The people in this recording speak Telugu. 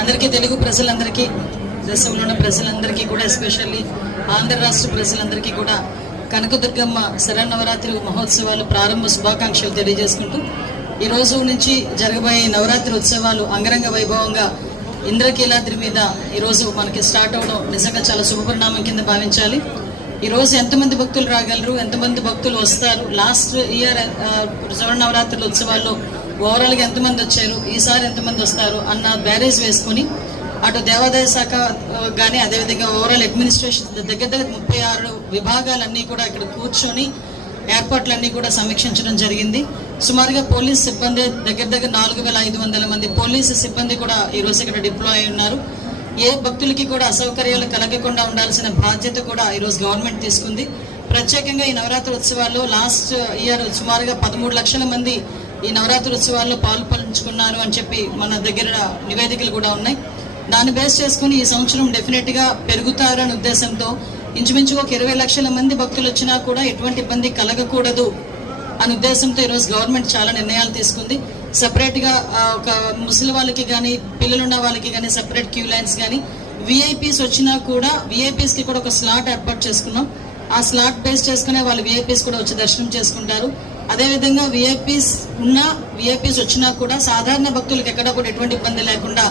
అందరికీ తెలుగు ప్రజలందరికీ దేశంలో ఉన్న ప్రజలందరికీ కూడా ఎస్పెషల్లీ ఆంధ్ర రాష్ట్ర ప్రజలందరికీ కూడా కనకదుర్గమ్మ శరన్నవరాత్రి మహోత్సవాలు ప్రారంభ శుభాకాంక్షలు తెలియజేసుకుంటూ ఈ రోజు నుంచి జరగబోయే నవరాత్రి ఉత్సవాలు అంగరంగ వైభవంగా ఇంద్రకీలాద్రి మీద ఈరోజు మనకి స్టార్ట్ అవడం నిజంగా చాలా శుభపరిణామం కింద భావించాలి. ఈరోజు ఎంతమంది భక్తులు రాగలరు, ఎంతమంది భక్తులు వస్తారు, లాస్ట్ ఇయర్ శరన్నవరాత్రుల ఉత్సవాల్లో ఓవరాల్గా ఎంతమంది వచ్చారు, ఈసారి ఎంతమంది వస్తారు అన్న బ్యారేజ్ వేసుకుని అటు దేవాదాయ శాఖ కానీ అదేవిధంగా ఓవరాల్ అడ్మినిస్ట్రేషన్ దగ్గర 36 విభాగాలన్నీ కూడా ఇక్కడ కూర్చొని ఏర్పాట్లన్నీ కూడా సమీక్షించడం జరిగింది. సుమారుగా పోలీస్ సిబ్బంది దగ్గర 4,500 మంది పోలీసు సిబ్బంది కూడా ఈరోజు ఇక్కడ డిప్లాయ్ అయి ఉన్నారు. ఏ భక్తులకి కూడా అసౌకర్యాలు కలగకుండా ఉండాల్సిన బాధ్యత కూడా ఈరోజు గవర్నమెంట్ తీసుకుంది. ప్రత్యేకంగా ఈ నవరాత్రి ఉత్సవాల్లో లాస్ట్ ఇయర్ సుమారుగా 13 లక్షల మంది ఈ నవరాత్రి ఉత్సవాల్లో పాల్పంచుకున్నారు అని చెప్పి మన దగ్గర నివేదికలు కూడా ఉన్నాయి. దాన్ని బేస్ చేసుకుని ఈ సంవత్సరం డెఫినెట్ గా పెరుగుతారనే ఉద్దేశంతో ఇంచుమించుగా 20 లక్షల మంది భక్తులు వచ్చినా కూడా ఎటువంటి ఇబ్బంది కలగకూడదు అనే ఉద్దేశంతో ఈరోజు గవర్నమెంట్ చాలా నిర్ణయాలు తీసుకుంది. సెపరేట్ గా ఒక ముసలి వాళ్ళకి కానీ పిల్లలున్న వాళ్ళకి కానీ సెపరేట్ క్యూ లైన్స్ కానీ విఐపీస్ వచ్చినా కూడా విఐపీస్ కి కూడా ఒక స్లాట్ ఏర్పాటు చేసుకున్నాం. ఆ స్లాట్ బేస్ చేసుకునే వాళ్ళు విఐపీస్ కూడా వచ్చి దర్శనం చేసుకుంటారు. అదేవిధంగా విఐపీస్ వచ్చినా కూడా సాధారణ భక్తులకు ఎక్కడ కూడా ఎటువంటి ఇబ్బంది లేకుండా